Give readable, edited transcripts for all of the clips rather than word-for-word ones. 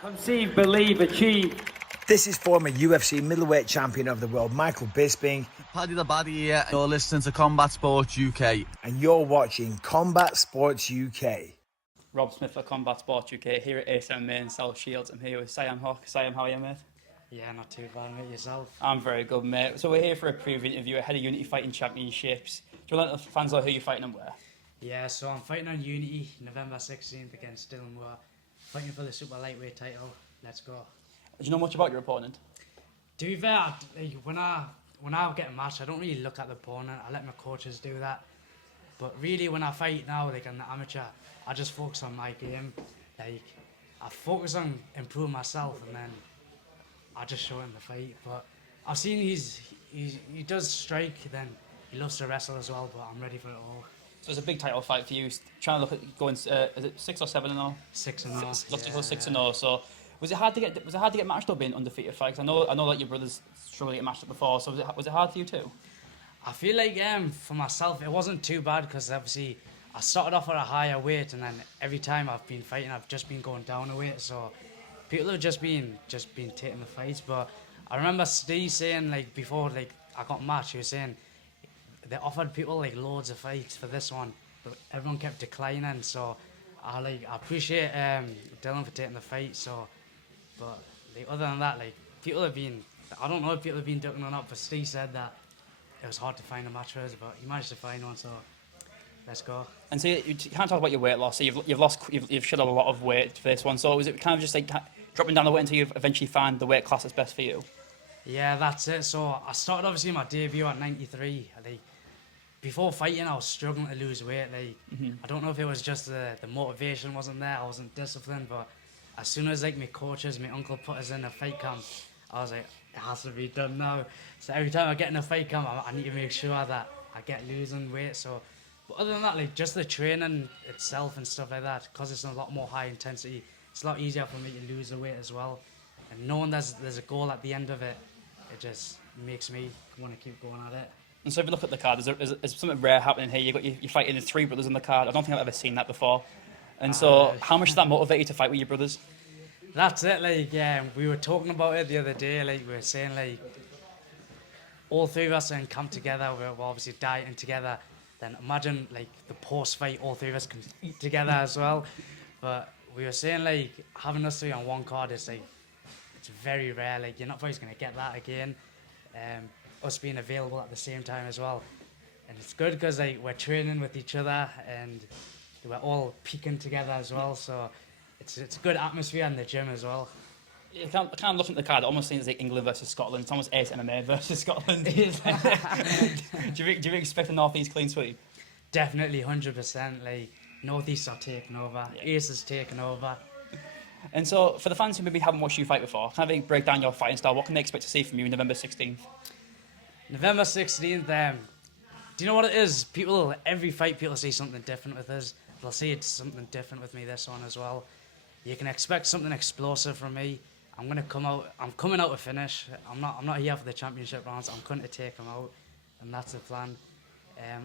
Conceive, believe, achieve. This is former UFC middleweight champion of the world, Michael Bisping. Paddy the Baddy here. You're listening to Combat Sports UK. And you're watching Combat Sports UK. Rob Smith for Combat Sports UK here at ASM Main South Shields. I'm here with Sayem Hoque. Sayem, how are you, mate? Yeah, not too bad, mate. Yourself? I'm very good, mate. So we're here for a preview interview ahead of Unity Fighting Championships. Do you want to let the fans know who you're fighting and where? Yeah, so I'm fighting on Unity, November 16th against Dylan Moore. Fighting for the super lightweight title. Let's go. Do you know much about your opponent? To be fair, when I get a match, I don't really look at the opponent. I let my coaches do that. But really, when I fight now, like I'm the amateur, I just focus on my game. Like I focus on improving myself, and then I just show him the fight. But I've seen he does strike, then he loves to wrestle as well. But I'm ready for it all. So it's a big title fight for you. Trying to look at going, is it 6 or 7-0? 6-0. Looks to go 6-0. So was it hard to get matched up in undefeated fights? I know that your brothers struggled to get matched up before. So was it hard for you too? I feel like for myself, it wasn't too bad because obviously I started off at a higher weight, and then every time I've been fighting, I've just been going down a weight. So people have just been taking the fights. But I remember Steve saying like before like I got matched, he was saying they offered people like loads of fights for this one, but everyone kept declining. So I appreciate Dylan for taking the fight. So, but like, other than that, like people have been, I don't know if people have been ducking or not, but Steve said that it was hard to find a match for us, but he managed to find one. So let's go. And so you can't talk about your weight loss. So you've shed a lot of weight for this one. So was it kind of just like dropping down the weight until you eventually find the weight class that's best for you? Yeah, that's it. So I started obviously my debut at 93. Before fighting, I was struggling to lose weight. I don't know if it was just the motivation wasn't there. I wasn't disciplined, but as soon as like my coaches, my uncle put us in a fight camp, I was like, it has to be done now. So every time I get in a fight camp, I need to make sure that I get losing weight. So, but other than that, like just the training itself and stuff like that, because it's a lot more high intensity, it's a lot easier for me to lose the weight as well. And knowing there's a goal at the end of it, it just makes me want to keep going at it. And so if you look at the card, there's something rare happening here. You're fighting the three brothers on the card. I don't think I've ever seen that before. And so how much does that motivate you to fight with your brothers? That's it. We were talking about it the other day. We were saying all three of us are in camp together. We're obviously dieting together. Then imagine the post-fight, all three of us can eat together as well. But we were saying having us three on one card is it's very rare. You're not always gonna get that again. Us being available at the same time as well, and it's good because we're training with each other and we're all peaking together as well. So it's a good atmosphere in the gym as well. You can't look at the card. It almost seems like England versus Scotland. It's almost Ace MMA versus Scotland. do you expect a North East clean sweep? Definitely, 100%. North East are taking over. Yeah. Ace is taking over. And so, for the fans who maybe haven't watched you fight before, kind of break down your fighting style. What can they expect to see from you on November 16th? November 16th, do you know what it is? Every fight, people say something different with us. They'll say it's something different with me this one as well. You can expect something explosive from me. I'm coming out to finish. I'm not here for the championship rounds. I'm coming to take them out, and that's the plan.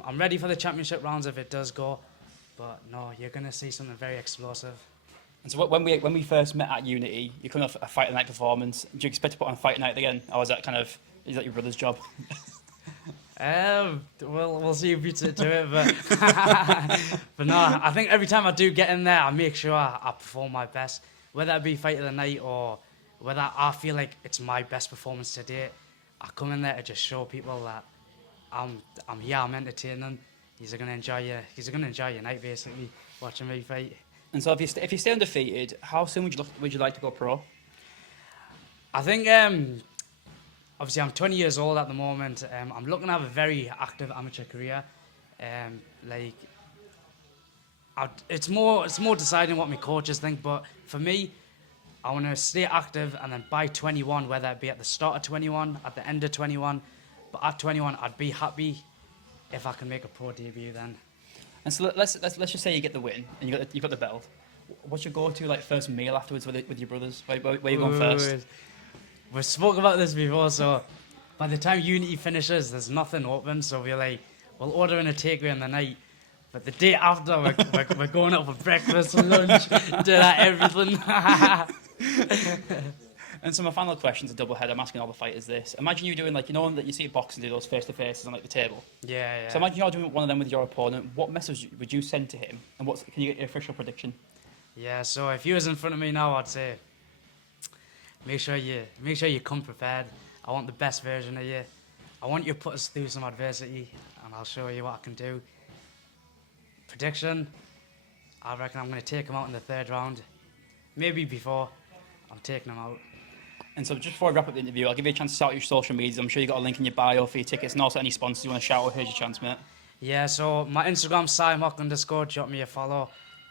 I'm ready for the championship rounds if it does go, but no, you're gonna see something very explosive. And so when we first met at Unity, you come off a fight night performance. Do you expect to put on a fight night again, or is that your brother's job? We'll see who beats it to it, but no, I think every time I do get in there, I make sure I perform my best, whether it be fight of the night or whether I feel like it's my best performance to date. I come in there to just show people that I'm here, I'm entertaining. He's gonna enjoy your night basically watching me fight. And so if you stay undefeated, how soon would you like to go pro? I think obviously I'm 20 years old at the moment. I'm looking to have a very active amateur career. It's more deciding what my coaches think, but for me, I want to stay active, and then by 21, whether it be at the start of 21, at the end of 21, but at 21, I'd be happy if I can make a pro debut then. And so let's just say you get the win and you got the belt. What's your go-to first meal afterwards with your brothers? Where you going first? We've spoken about this before, so by the time Unity finishes, there's nothing open, so we'll order in a takeaway in the night. But the day after, we're going out for breakfast, lunch, dinner, everything. And so my final question's a double head. I'm asking all the fighters this. Imagine you doing like, you know that you see boxing do those face-to-faces on like the table? Yeah. So imagine you're doing one of them with your opponent. What message would you send to him? And can you get your official prediction? Yeah, so if he was in front of me now, I'd say make sure you come prepared. I want the best version of you. I want you to put us through some adversity, and I'll show you what I can do. Prediction, I reckon I'm going to take him out in the 3rd round. Maybe before, I'm taking him out. And so just before I wrap up the interview, I'll give you a chance to shout out your social medias. I'm sure you've got a link in your bio for your tickets, and also any sponsors you want to shout out. Here's your chance, mate. Yeah, so my Instagram's Sayem Hoque_. Drop me a follow.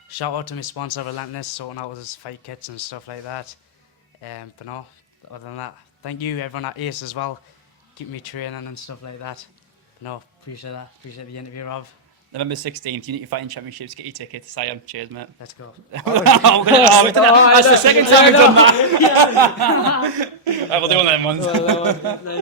Shout out to my sponsor Relentless, sorting out his fight kits and stuff like that. But no, other than that, thank you everyone at Ace as well. Keep me training and stuff like that. But no, appreciate that. Appreciate the interview, Rob. November 16th, Unity Fighting Championships. Get your tickets. Sayem, cheers, mate. Let's go. That's the second time we've done that. Right, we'll do one of them ones.